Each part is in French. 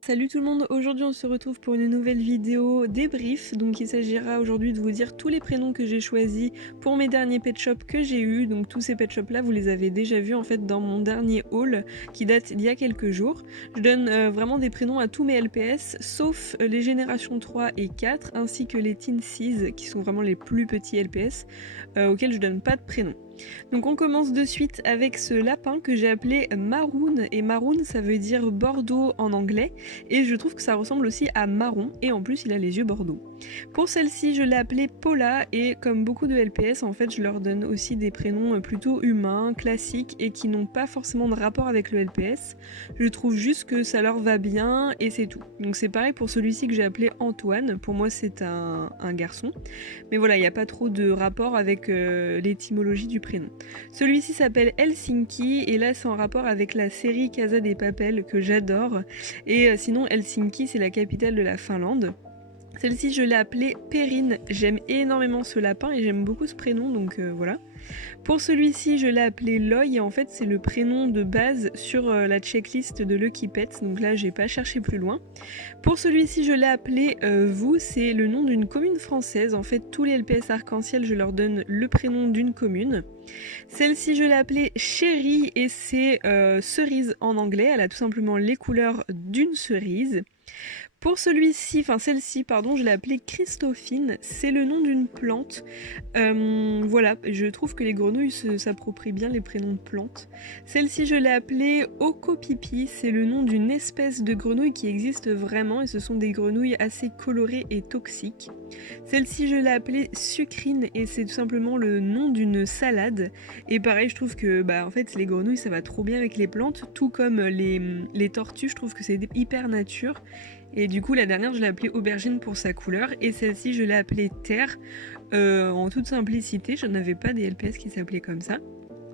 Salut tout le monde, aujourd'hui on se retrouve pour une nouvelle vidéo débrief. Donc il s'agira aujourd'hui de vous dire tous les prénoms que j'ai choisis pour mes derniers pet shops que j'ai eu. Donc tous ces pet shops là vous les avez déjà vus en fait dans mon dernier haul qui date d'il y a quelques jours. Je donne vraiment des prénoms à tous mes LPS sauf les générations 3 et 4 ainsi que les Teen 6 qui sont vraiment les plus petits LPS auxquels je donne pas de prénom. Donc on commence de suite avec ce lapin que j'ai appelé Maroon, et Maroon ça veut dire Bordeaux en anglais, et je trouve que ça ressemble aussi à marron, et en plus il a les yeux Bordeaux. Pour celle-ci je l'ai appelée Paula, et comme beaucoup de LPS en fait je leur donne aussi des prénoms plutôt humains, classiques, et qui n'ont pas forcément de rapport avec le LPS. Je trouve juste que ça leur va bien, et c'est tout. Donc c'est pareil pour celui-ci que j'ai appelé Antoine, pour moi c'est un garçon, mais voilà il n'y a pas trop de rapport avec l'étymologie du prénom. Celui-ci s'appelle Helsinki et là c'est en rapport avec la série Casa des Papel que j'adore, et sinon Helsinki c'est la capitale de la Finlande. Celle-ci je l'ai appelée Perrine, j'aime énormément ce lapin et j'aime beaucoup ce prénom donc voilà. Pour celui-ci je l'ai appelé Loy et en fait c'est le prénom de base sur la checklist de Lucky Pet, donc là j'ai pas cherché plus loin. Pour celui-ci je l'ai appelé Vous, c'est le nom d'une commune française, en fait tous les LPS arc-en-ciel je leur donne le prénom d'une commune. Celle-ci je l'ai appelée Chérie et c'est cerise en anglais, elle a tout simplement les couleurs d'une cerise. Pour celui-ci, enfin celle-ci, pardon, je l'ai appelée Christophine, c'est le nom d'une plante. Voilà, je trouve que les grenouilles s'approprient bien les prénoms de plantes. Celle-ci, je l'ai appelée Okopipi, c'est le nom d'une espèce de grenouille qui existe vraiment et ce sont des grenouilles assez colorées et toxiques. Celle-ci, je l'ai appelée Sucrine et c'est tout simplement le nom d'une salade. Et pareil, je trouve que en fait, les grenouilles, ça va trop bien avec les plantes, tout comme les tortues, je trouve que c'est hyper nature. Et du coup, la dernière, je l'ai appelée Aubergine pour sa couleur. Et celle-ci, je l'ai appelée Terre, en toute simplicité. Je n'avais pas des LPS qui s'appelaient comme ça.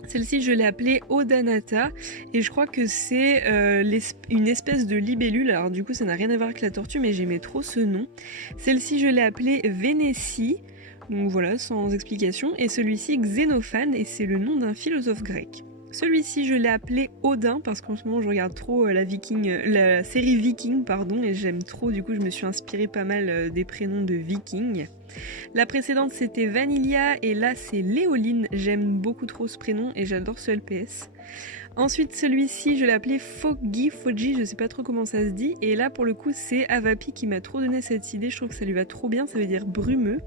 Celle-ci, je l'ai appelée Odanata. Et je crois que c'est une espèce de libellule. Alors du coup, ça n'a rien à voir avec la tortue, mais j'aimais trop ce nom. Celle-ci, je l'ai appelée Vénétie. Donc voilà, sans explication. Et celui-ci, Xénophane. Et c'est le nom d'un philosophe grec. Celui-ci, je l'ai appelé Odin parce qu'en ce moment je regarde trop la série Viking, pardon, et j'aime trop, du coup je me suis inspirée pas mal des prénoms de Vikings. La précédente c'était Vanilla et là c'est Léoline, j'aime beaucoup trop ce prénom et j'adore ce LPS. Ensuite celui-ci je l'ai appelé Foggy, je sais pas trop comment ça se dit, et là pour le coup c'est Avapi qui m'a trop donné cette idée, je trouve que ça lui va trop bien, ça veut dire brumeux.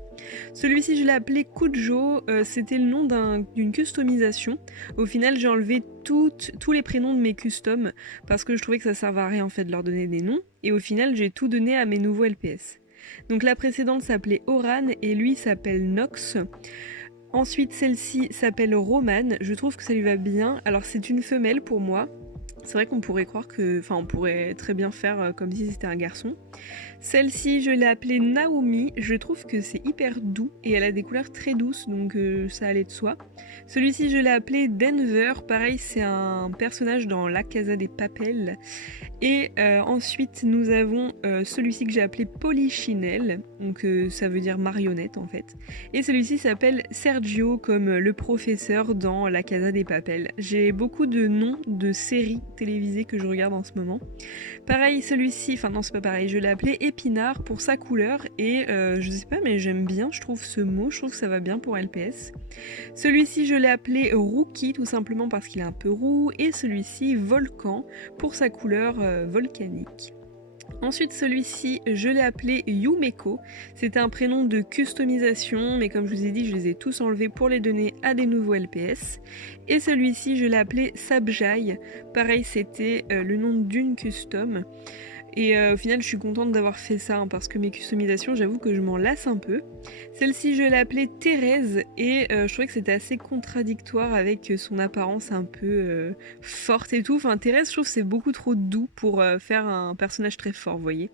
Celui-ci je l'ai appelé Kujo, c'était le nom d'une customisation. Au final j'ai enlevé tous les prénoms de mes customs parce que je trouvais que ça servait à rien en fait de leur donner des noms, et au final j'ai tout donné à mes nouveaux LPS. Donc la précédente s'appelait Oran et lui s'appelle Nox. Ensuite, celle-ci s'appelle Romane. Je trouve que ça lui va bien. Alors, c'est une femelle pour moi. C'est vrai qu'on pourrait croire que... Enfin, on pourrait très bien faire comme si c'était un garçon. Celle-ci, je l'ai appelée Naomi. Je trouve que c'est hyper doux et elle a des couleurs très douces, donc ça allait de soi. Celui-ci, je l'ai appelé Denver. Pareil, c'est un personnage dans La Casa des Papel. Et ensuite, nous avons celui-ci que j'ai appelé Polichinelle. Donc ça veut dire marionnette en fait. Et celui-ci s'appelle Sergio comme le professeur dans La Casa des Papel. J'ai beaucoup de noms de séries télévisées que je regarde en ce moment. Pareil, celui-ci, enfin non c'est pas pareil, je l'ai appelé Épinard pour sa couleur et je sais pas mais j'aime bien, je trouve ce mot, je trouve que ça va bien pour LPS. Celui-ci je l'ai appelé Rookie tout simplement parce qu'il est un peu roux et celui-ci Volcan pour sa couleur volcanique. Ensuite celui-ci je l'ai appelé Yumeko, c'était un prénom de customisation mais comme je vous ai dit je les ai tous enlevés pour les donner à des nouveaux LPS. Et celui-ci je l'ai appelé Sabjai, pareil c'était le nom d'une custom. Et au final je suis contente d'avoir fait ça parce que mes customisations j'avoue que je m'en lasse un peu. Celle-ci je l'ai appelée Thérèse et je trouvais que c'était assez contradictoire avec son apparence un peu forte et tout. Enfin Thérèse je trouve que c'est beaucoup trop doux pour faire un personnage très fort, vous voyez.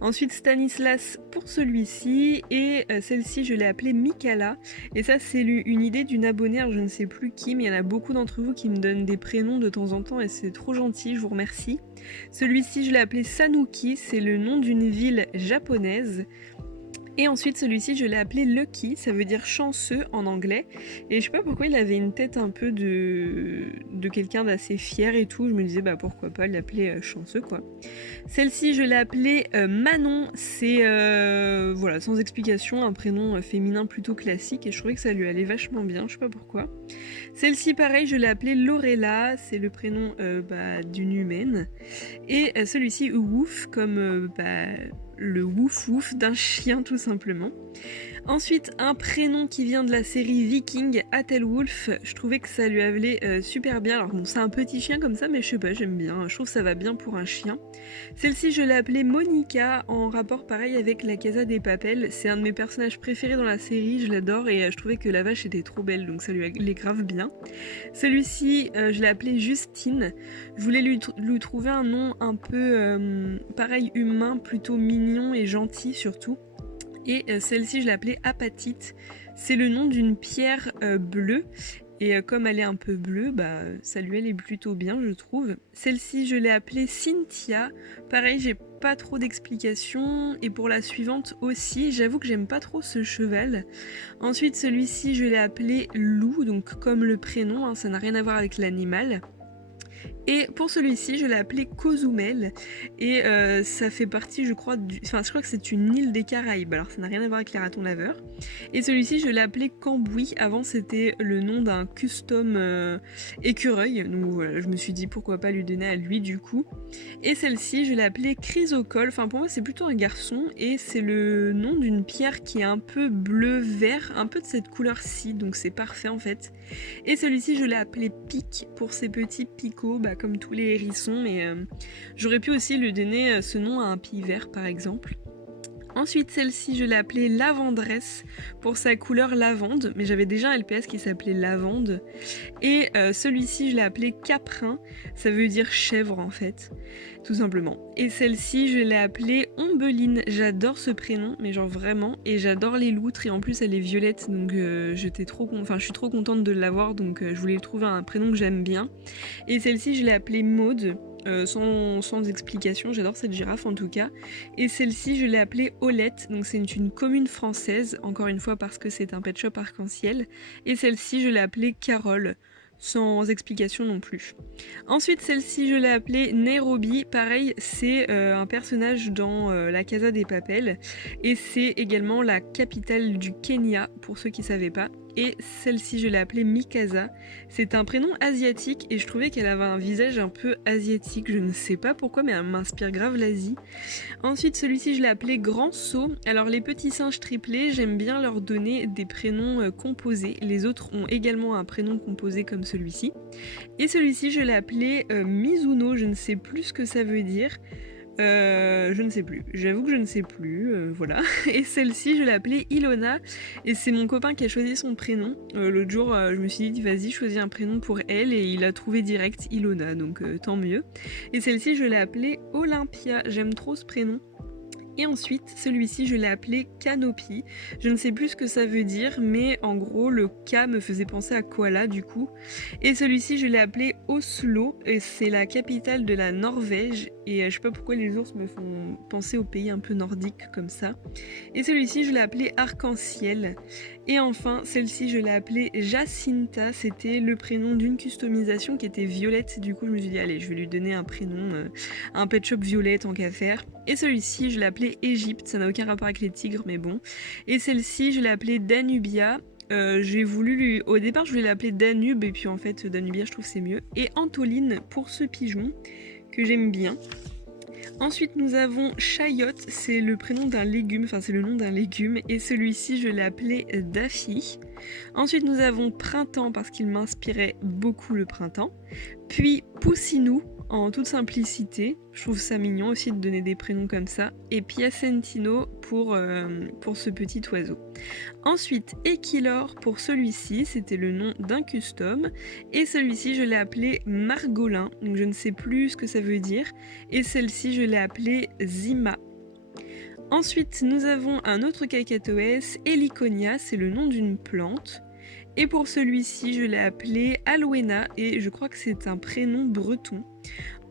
Ensuite Stanislas pour celui-ci et celle-ci je l'ai appelée Mikala et ça c'est une idée d'une abonnée, alors je ne sais plus qui mais il y en a beaucoup d'entre vous qui me donnent des prénoms de temps en temps et c'est trop gentil, je vous remercie. Celui-ci je l'ai appelé Sanuki, c'est le nom d'une ville japonaise. Et ensuite, celui-ci, je l'ai appelé Lucky, ça veut dire chanceux en anglais. Et je sais pas pourquoi il avait une tête un peu de quelqu'un d'assez fier et tout. Je me disais, bah pourquoi pas l'appeler chanceux, quoi. Celle-ci, je l'ai appelée Manon. C'est, voilà, sans explication, un prénom féminin plutôt classique. Et je trouvais que ça lui allait vachement bien, je sais pas pourquoi. Celle-ci, pareil, je l'ai appelée Lorella. C'est le prénom d'une humaine. Et celui-ci, Wouf, comme le wouf wouf d'un chien tout simplement. Ensuite, un prénom qui vient de la série Viking, Athelwulf. Je trouvais que ça lui allait super bien. Alors bon, c'est un petit chien comme ça, mais je sais pas, j'aime bien. Je trouve que ça va bien pour un chien. Celle-ci, je l'ai appelée Monica, en rapport pareil avec la Casa des Papel. C'est un de mes personnages préférés dans la série, je l'adore et je trouvais que la vache était trop belle, donc ça lui allait grave bien. Celui-ci, je l'ai appelé Justine. Je voulais lui trouver un nom un peu pareil humain, plutôt mignon et gentil surtout. Et celle-ci, je l'ai appelée Apatite. C'est le nom d'une pierre bleue. Et comme elle est un peu bleue, bah, ça lui allait plutôt bien, je trouve. Celle-ci, je l'ai appelée Cynthia. Pareil, j'ai pas trop d'explications. Et pour la suivante aussi, j'avoue que j'aime pas trop ce cheval. Ensuite, celui-ci, je l'ai appelé Lou, donc comme le prénom, hein, ça n'a rien à voir avec l'animal. Et pour celui-ci, je l'ai appelé Cozumel et ça fait partie, je crois, je crois que c'est une île des Caraïbes, alors ça n'a rien à voir avec les ratons laveurs. Et celui-ci, je l'ai appelé Cambouis, avant c'était le nom d'un custom écureuil, donc voilà, je me suis dit pourquoi pas lui donner à lui du coup. Et celle-ci, je l'ai appelée Chrysocole, enfin pour moi c'est plutôt un garçon, et c'est le nom d'une pierre qui est un peu bleu-vert, un peu de cette couleur-ci, donc c'est parfait en fait. Et celui-ci, je l'ai appelé Pic pour ses petits picots, comme tous les hérissons, mais j'aurais pu aussi lui donner ce nom à un pivert par exemple. Ensuite, celle-ci, je l'ai appelée Lavandresse pour sa couleur lavande, mais j'avais déjà un LPS qui s'appelait Lavande. Et celui-ci, je l'ai appelé Caprin, ça veut dire chèvre en fait, tout simplement. Et celle-ci, je l'ai appelée Ombeline, j'adore ce prénom, mais genre vraiment, et j'adore les loutres, et en plus elle est violette, donc je suis trop contente de l'avoir, donc je voulais trouver un prénom que j'aime bien. Et celle-ci, je l'ai appelée Maude. Sans explication, j'adore cette girafe en tout cas. Et celle-ci, je l'ai appelée Olette, donc c'est une commune française, encore une fois parce que c'est un pet shop arc-en-ciel. Et celle-ci, je l'ai appelée Carole, sans explication non plus. Ensuite, celle-ci, je l'ai appelée Nairobi. Pareil, c'est un personnage dans la Casa des Papel. Et c'est également la capitale du Kenya, pour ceux qui ne savaient pas. Et celle-ci, je l'ai appelée Mikasa. C'est un prénom asiatique et je trouvais qu'elle avait un visage un peu asiatique. Je ne sais pas pourquoi, mais elle m'inspire grave l'Asie. Ensuite, celui-ci, je l'ai appelé Grand Saut. Alors, les petits singes triplés, j'aime bien leur donner des prénoms composés. Les autres ont également un prénom composé comme celui-ci. Et celui-ci, je l'ai appelé Mizuno. Je ne sais plus ce que ça veut dire. Je ne sais plus, j'avoue que je ne sais plus, voilà. Et celle-ci, je l'ai appelée Ilona, et c'est mon copain qui a choisi son prénom. L'autre jour, je me suis dit, vas-y, choisis un prénom pour elle, et il a trouvé direct Ilona, donc tant mieux. Et celle-ci, je l'ai appelée Olympia, j'aime trop ce prénom. Et ensuite, celui-ci, je l'ai appelé Canopy. Je ne sais plus ce que ça veut dire, mais en gros, le K me faisait penser à koala du coup. Et celui-ci, je l'ai appelé Oslo, et c'est la capitale de la Norvège. Et je sais pas pourquoi les ours me font penser aux pays un peu nordiques comme ça. Et celui-ci, je l'ai appelé Arc-en-Ciel. Et enfin, celle-ci, je l'ai appelée Jacinta. C'était le prénom d'une customisation qui était violette. Du coup, je me suis dit, allez, je vais lui donner un prénom, un pet shop violet tant qu'à faire. Et celui-ci, je l'ai appelé Égypte, ça n'a aucun rapport avec les tigres, mais bon. Et celle-ci, je l'ai appelée Danubia. Au départ, je voulais l'appeler Danube, et puis en fait, Danubia, je trouve c'est mieux. Et Antoline pour ce pigeon, que j'aime bien. Ensuite, nous avons Chayotte, c'est le prénom d'un légume, enfin c'est le nom d'un légume, et celui-ci, je l'ai appelé Daffy. Ensuite, nous avons Printemps, parce qu'il m'inspirait beaucoup le printemps. Puis Poussinou, en toute simplicité, je trouve ça mignon aussi de donner des prénoms comme ça, et Piacentino pour ce petit oiseau. Ensuite, Equilor pour celui-ci, c'était le nom d'un custom, et celui-ci je l'ai appelé Margolin, donc je ne sais plus ce que ça veut dire, et celle-ci je l'ai appelée Zima. Ensuite, nous avons un autre cacatoès, Heliconia, c'est le nom d'une plante. Et pour celui-ci, je l'ai appelé Alwena et je crois que c'est un prénom breton.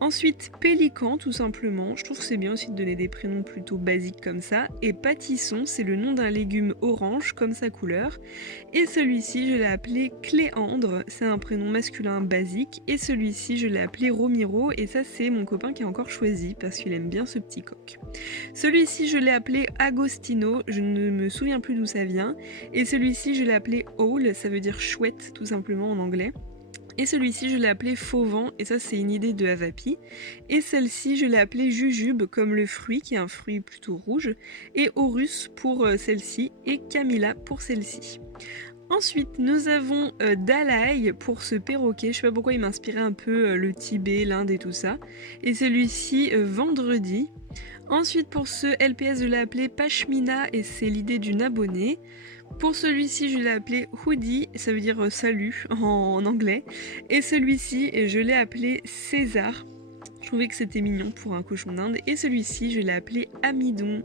Ensuite, Pélican, tout simplement. Je trouve que c'est bien aussi de donner des prénoms plutôt basiques comme ça. Et Pâtisson, c'est le nom d'un légume orange, comme sa couleur. Et celui-ci, je l'ai appelé Cléandre, c'est un prénom masculin basique. Et celui-ci, je l'ai appelé Romiro, et ça, c'est mon copain qui a encore choisi, parce qu'il aime bien ce petit coq. Celui-ci, je l'ai appelé Agostino, je ne me souviens plus d'où ça vient. Et celui-ci, je l'ai appelé Owl, ça veut dire chouette, tout simplement en anglais. Et celui-ci, je l'ai appelé Fauvent, et ça, c'est une idée de Avapi. Et celle-ci, je l'ai appelée Jujube, comme le fruit, qui est un fruit plutôt rouge. Et Horus pour celle-ci, et Camilla pour celle-ci. Ensuite, nous avons Dalai pour ce perroquet. Je sais pas pourquoi il m'inspirait un peu le Tibet, l'Inde et tout ça. Et celui-ci, Vendredi. Ensuite, pour ce LPS, je l'ai appelé Pashmina, et c'est l'idée d'une abonnée. Pour celui-ci, je l'ai appelé Hoodie, ça veut dire salut en anglais. Et celui-ci, je l'ai appelé César. Je trouvais que c'était mignon pour un cochon d'Inde. Et celui-ci, je l'ai appelé Amidon.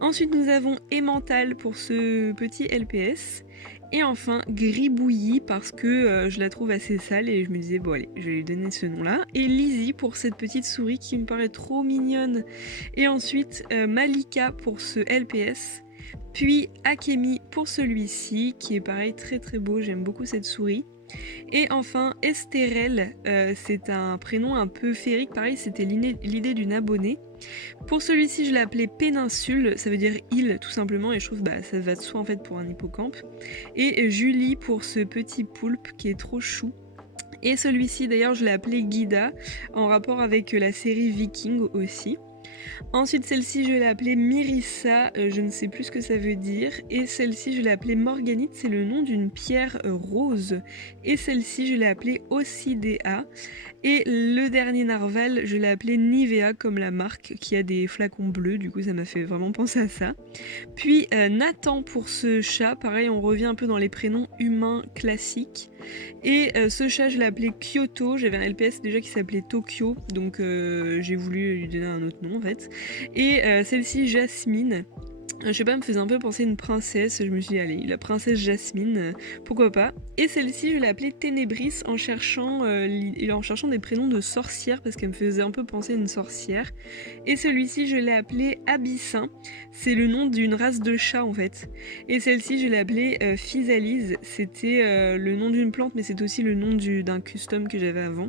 Ensuite, nous avons Emmental pour ce petit LPS. Et enfin, Gribouillis parce que je la trouve assez sale et je me disais, bon allez, je vais lui donner ce nom-là. Et Lizzie pour cette petite souris qui me paraît trop mignonne. Et ensuite, Malika pour ce LPS. Puis Akemi pour celui-ci, qui est pareil très très beau, j'aime beaucoup cette souris. Et enfin Estérel, c'est un prénom un peu féerique, pareil c'était l'idée d'une abonnée. Pour celui-ci je l'ai appelé Péninsule, ça veut dire île tout simplement, et je trouve ça va de soi en fait pour un hippocampe. Et Julie pour ce petit poulpe qui est trop chou. Et celui-ci d'ailleurs je l'ai appelé Guida, en rapport avec la série Viking aussi. Ensuite, celle-ci, je l'ai appelée Myrissa, je ne sais plus ce que ça veut dire. Et celle-ci, je l'ai appelée Morganite, c'est le nom d'une pierre rose. Et celle-ci, je l'ai appelée Occidea. Et le dernier narval, je l'ai appelé Nivea, comme la marque qui a des flacons bleus, du coup ça m'a fait vraiment penser à ça. Puis Nathan pour ce chat, pareil, on revient un peu dans les prénoms humains classiques. Et ce chat, je l'ai appelé Kyoto, j'avais un LPS déjà qui s'appelait Tokyo, donc j'ai voulu lui donner un autre nom en fait. Et celle-ci, Jasmine. Je sais pas, me faisait un peu penser à une princesse, je me suis dit allez, la princesse Jasmine, pourquoi pas. Et celle-ci je l'ai appelée Ténébris en cherchant des prénoms de sorcières parce qu'elle me faisait un peu penser à une sorcière. Et celui-ci je l'ai appelé Abyssin, c'est le nom d'une race de chat en fait. Et celle-ci je l'ai appelée Physalise, c'était le nom d'une plante mais c'est aussi le nom d'un custom que j'avais avant.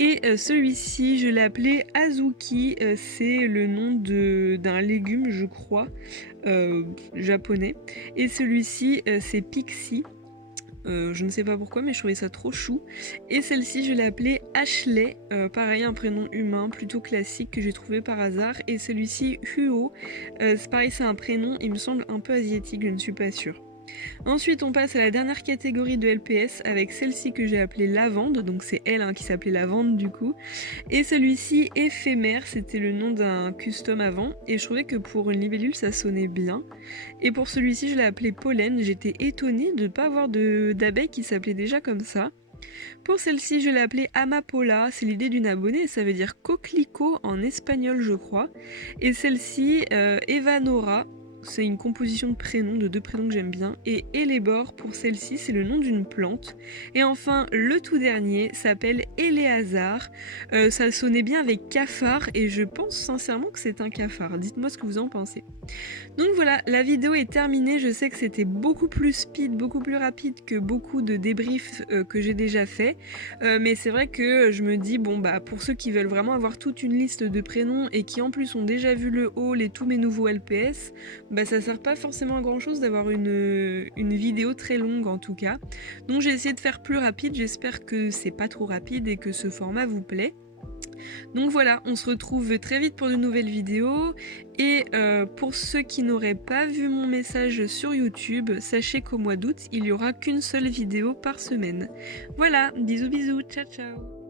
Et celui-ci, je l'ai appelé Azuki, c'est le nom d'un légume, je crois, japonais. Et celui-ci, c'est Pixie. Je ne sais pas pourquoi, mais je trouvais ça trop chou. Et celle-ci, je l'ai appelée Ashley, pareil, un prénom humain plutôt classique que j'ai trouvé par hasard. Et celui-ci, Huo, c'est pareil, c'est un prénom, il me semble un peu asiatique, je ne suis pas sûre. Ensuite on passe à la dernière catégorie de LPS avec celle-ci que j'ai appelée Lavande, donc c'est elle qui s'appelait Lavande du coup. Et celui-ci Éphémère, c'était le nom d'un custom avant et je trouvais que pour une libellule ça sonnait bien. Et pour celui-ci je l'ai appelé Pollen, j'étais étonnée de ne pas avoir d'abeille qui s'appelait déjà comme ça. Pour celle-ci, je l'ai appelée Amapola, c'est l'idée d'une abonnée, ça veut dire coquelicot en espagnol je crois. Et celle-ci, Evanora, c'est une composition de prénoms, de deux prénoms que j'aime bien. Et Elébor, pour celle-ci, c'est le nom d'une plante. Et enfin, le tout dernier s'appelle Éléazar. Ça sonnait bien avec cafard et je pense sincèrement que c'est un cafard. Dites-moi ce que vous en pensez. Donc voilà, la vidéo est terminée. Je sais que c'était beaucoup plus speed, beaucoup plus rapide que beaucoup de débriefs que j'ai déjà fait. Mais c'est vrai que je me dis, bon bah pour ceux qui veulent vraiment avoir toute une liste de prénoms et qui en plus ont déjà vu le haul et tous mes nouveaux LPS, bah ça sert pas forcément à grand chose d'avoir une vidéo très longue en tout cas. Donc j'ai essayé de faire plus rapide, j'espère que c'est pas trop rapide et que ce format vous plaît. Donc voilà, on se retrouve très vite pour de nouvelles vidéos et pour ceux qui n'auraient pas vu mon message sur YouTube, sachez qu'au mois d'août, il n'y aura qu'une seule vidéo par semaine. Voilà, bisous bisous, ciao ciao.